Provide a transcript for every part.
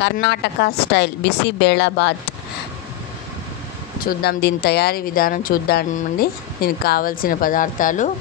Karnataka style BC బేళాబాత్ చూద్దాం దీని తయారీ విధానం చూద్దామండి దీనికి కావలసిన పదార్థాలు.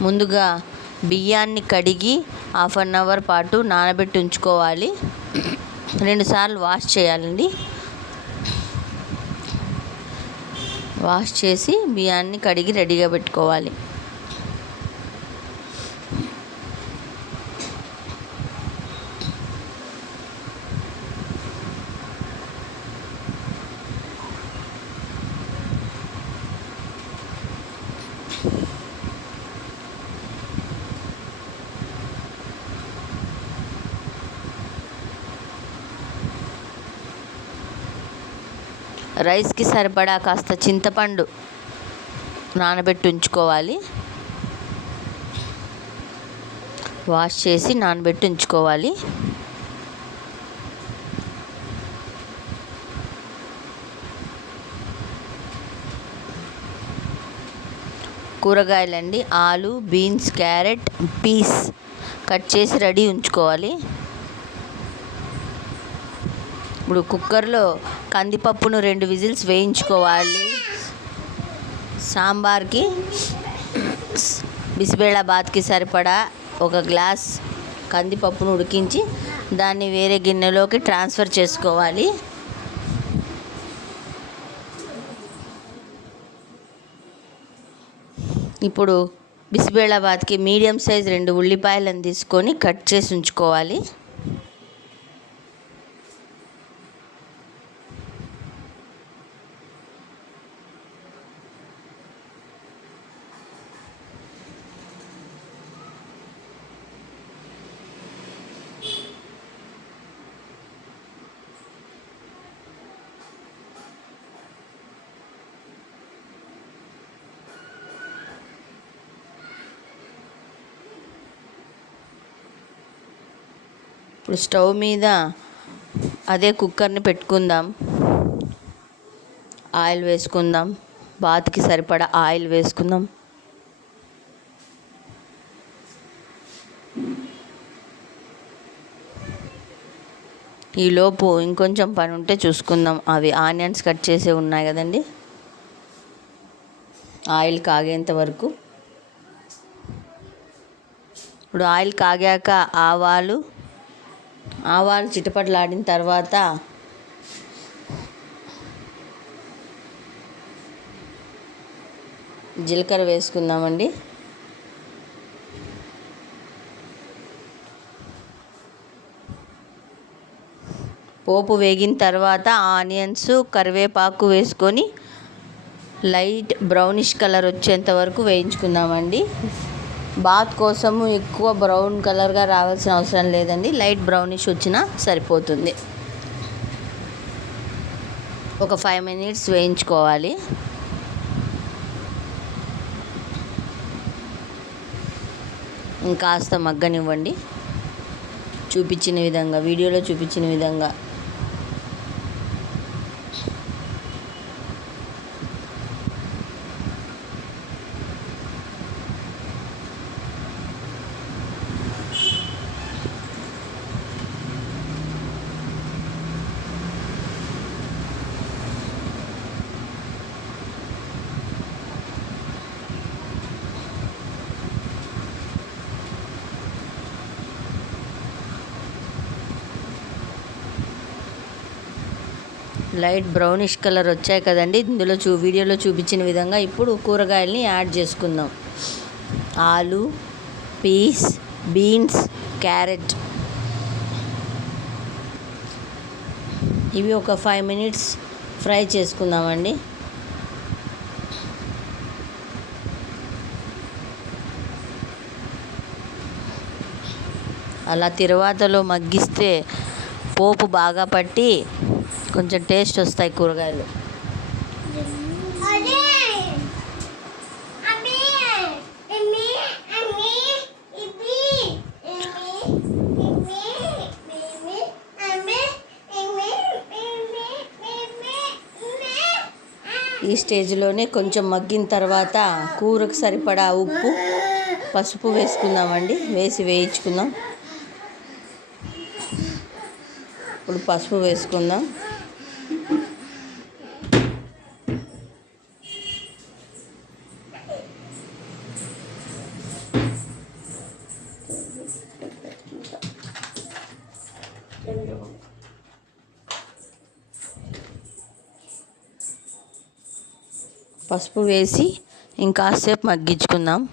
ముందుగా బియ్యాన్ని కడిగి హాఫ్ అన్ అవర్ పాటు నానబెట్టి ఉంచుకోవాలి. రెండుసార్లు వాష్ చేయాలండి. వాష్ చేసి బియ్యాన్ని కడిగి రెడీగా పెట్టుకోవాలి. రైస్కి సరిపడా కాస్త చింతపండు నానబెట్టి ఉంచుకోవాలి. వాష్ చేసి నానబెట్టి ఉంచుకోవాలి. కూరగాయలండి ఆలు బీన్స్ క్యారెట్ పీస్ కట్ చేసి రెడీ ఉంచుకోవాలి. ఇప్పుడు కుక్కర్లో కందిపప్పును రెండు విజిల్స్ వేయించుకోవాలి. సాంబార్కి బిసిబేళాబాద్కి సరిపడా ఒక గ్లాస్ కందిపప్పును ఉడికించి దాన్ని వేరే గిన్నెలోకి ట్రాన్స్ఫర్ చేసుకోవాలి. ఇప్పుడు బిసిబేళాబాద్కి మీడియం సైజ్ రెండు ఉల్లిపాయలను తీసుకొని కట్ చేసి ఉంచుకోవాలి. ఇప్పుడు స్టవ్ మీద అదే కుక్కర్ని పెట్టుకుందాం. ఆయిల్ వేసుకుందాం. బాత్కి సరిపడా ఆయిల్ వేసుకుందాం. ఈలోపు ఇంకొంచెం పని ఉంటే చూసుకుందాం. అవి ఆనియన్స్ కట్ చేసే ఉన్నాయి కదండి. ఆయిల్ కాగేంత వరకు. ఇప్పుడు ఆయిల్ కాగాక ఆవాలు ఆవాలు చిటపటలాడిన తర్వాత జీలకర్ర వేసుకుందామండి. పోపు వేగిన తర్వాత ఆనియన్స్ కరివేపాకు వేసుకొని లైట్ బ్రౌనిష్ కలర్ వచ్చేంత వరకు వేయించుకుందామండి. బాత్ కోసము ఎక్కువ బ్రౌన్ కలర్గా రావాల్సిన అవసరం లేదండి. లైట్ బ్రౌనిష్ వచ్చినా సరిపోతుంది. ఒక ఫైవ్ మినిట్స్ వేయించుకోవాలి. ఇంకాస్త మగ్గనివ్వండి. చూపించిన విధంగా వీడియోలో చూపించిన విధంగా లైట్ బ్రౌనిష్ కలర్ వచ్చాయి కదండి. ఇందులో చూ వీడియోలో చూపించిన విధంగా ఇప్పుడు కూరగాయల్ని యాడ్ చేసుకుందాం. ఆలు పీస్ బీన్స్ క్యారెట్. ఇవి ఒక ఫైవ్ మినిట్స్ ఫ్రై చేసుకుందామండి. అలా తిరువాతలో మగ్గిస్తే పోపు బాగా పట్టి కొంచెం టేస్ట్ వస్తాయి కూరగాయలు. ఈ స్టేజ్లోనే కొంచెం మగ్గిన తర్వాత కూరకు సరిపడా ఉప్పు పసుపు వేసుకుందామండి. వేసి వేయించుకుందాం. ఇప్పుడు పసుపు వేసుకుందాం. పసుపు వేసి ఇంకాసేపు మగ్గించుకుందాం.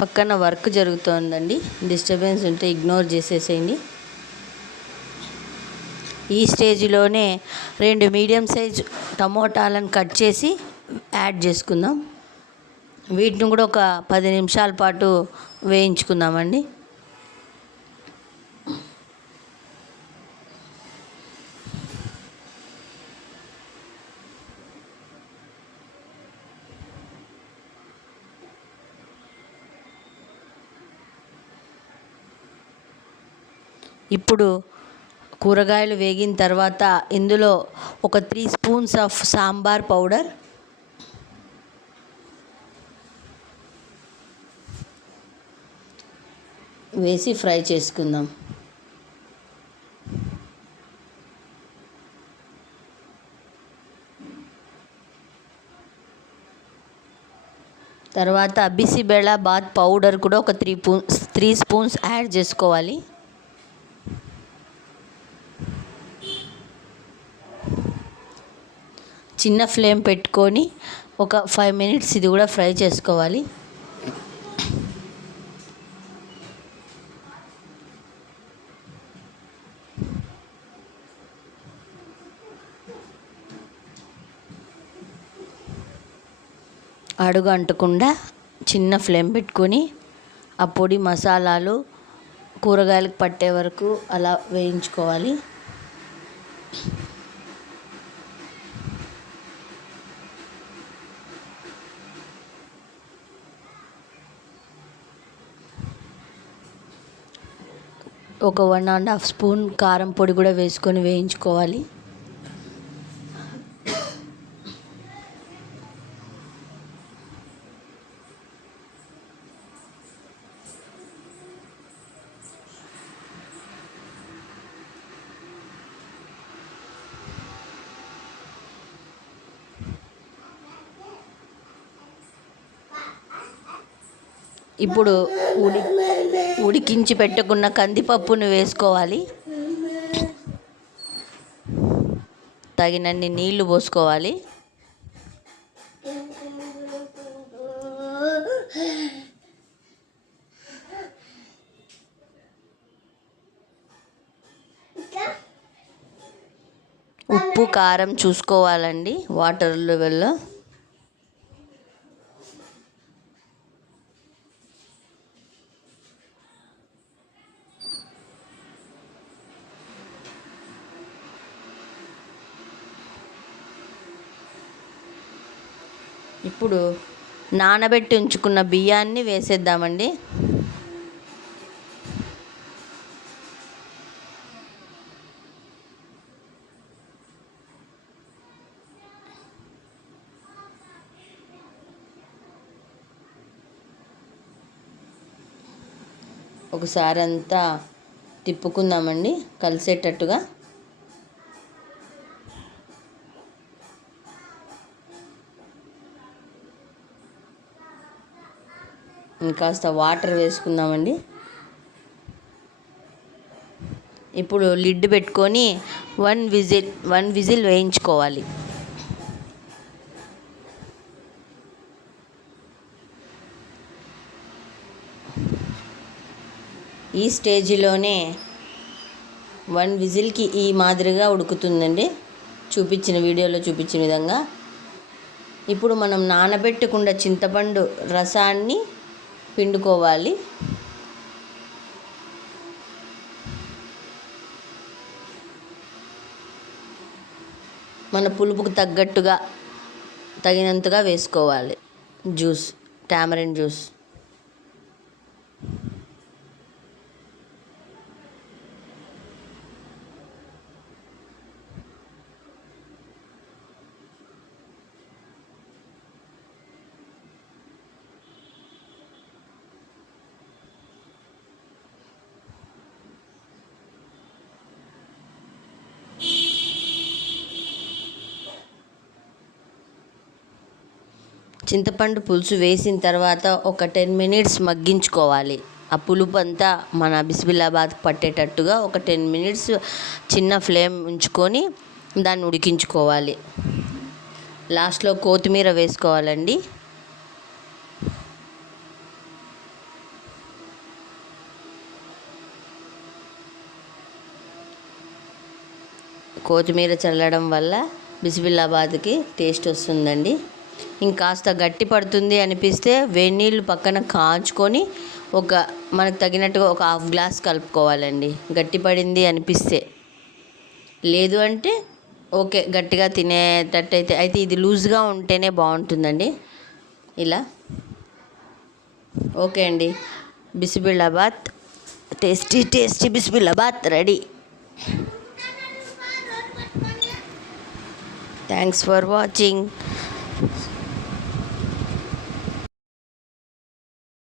పక్కన వర్క్ జరుగుతోందండి. డిస్టర్బెన్స్ ఉంటే ఇగ్నోర్ చేసేసేయండి. ఈ స్టేజ్లోనే రెండు మీడియం సైజ్ టమోటాలను కట్ చేసి యాడ్ చేసుకుందాం. వీటిని కూడా ఒక పది నిమిషాల పాటు వేయించుకుందామండి. ఇప్పుడు కూరగాయలు వేగిన తర్వాత ఇందులో ఒక three spoons of sambar powder. వేసి ఫ్రై చేసుకుందాం. తర్వాత బిసిబెళ బాత్ పౌడర్ కూడా ఒక three spoons three spoons add చేసుకోవాలి. చిన్న ఫ్లేమ్ పెట్టుకొని ఒక ఫైవ్ మినిట్స్ ఇది కూడా ఫ్రై చేసుకోవాలి. అడుగు అంటకుండా చిన్న ఫ్లేమ్ పెట్టుకొని ఆ పొడి మసాలాలు కూరగాయలకు పట్టే వరకు అలా వేయించుకోవాలి. ఒక వన్ అండ్ హాఫ్ స్పూన్ కారం పొడి కూడా వేసుకొని వేయించుకోవాలి. ఇప్పుడు ఉడి ఉడికించి పెట్టుకున్న కందిపప్పును వేసుకోవాలి. తగినన్ని నీళ్ళు పోసుకోవాలి. ఉప్పు కారం చూసుకోవాలండి. వాటర్లో వెళ్ళ ఇప్పుడు నానబెట్టి ఉంచుకున్న బియ్యాన్ని వేసేద్దామండి. ఒకసారి అంతా తిప్పుకుందామండి కలిసేటట్టుగా. ఇంకాస్త వాటర్ వేసుకుందామండి. ఇప్పుడు లిడ్ పెట్టుకొని వన్ విజిల్ వన్ విజిల్ వేయించుకోవాలి. ఈ స్టేజిలోనే వన్ విజిల్కి ఈ మాదిరిగా ఉడుకుతుందండి. చూపించిన వీడియోలో చూపించిన విధంగా. ఇప్పుడు మనం నానబెట్టకుండా చింతపండు రసాన్ని పిండుకోవాలి. మన పులుపుకు తగ్గట్టుగా తగినంతగా వేసుకోవాలి. Juice tamarind juice. చింతపండు పులుసు వేసిన తర్వాత ఒక టెన్ మినిట్స్ మగ్గించుకోవాలి. ఆ పులుపు అంతా మన బిస్బిల్లాబాద్ పట్టేటట్టుగా ఒక టెన్ మినిట్స్ చిన్న ఫ్లేమ్ ఉంచుకొని దాన్ని ఉడికించుకోవాలి. లాస్ట్లో కొత్తిమీర వేసుకోవాలండి. కొత్తిమీర చల్లడం వల్ల బిస్బిల్లాబాద్కి టేస్ట్ వస్తుందండి. ఇంకాస్త గట్టి పడుతుంది అనిపిస్తే వేడి నీళ్ళు పక్కన కాచుకొని ఒక మనకు తగినట్టుగా ఒక హాఫ్ గ్లాస్ కలుపుకోవాలండి. గట్టి పడింది అనిపిస్తే. లేదు అంటే ఓకే గట్టిగా తినేటట్టయితే అయితే ఇది లూజ్గా ఉంటేనే బాగుంటుందండి. ఇలా. ఓకే అండి. Bisibelebath tasty tasty Bisibelebath ready. Thanks for watching.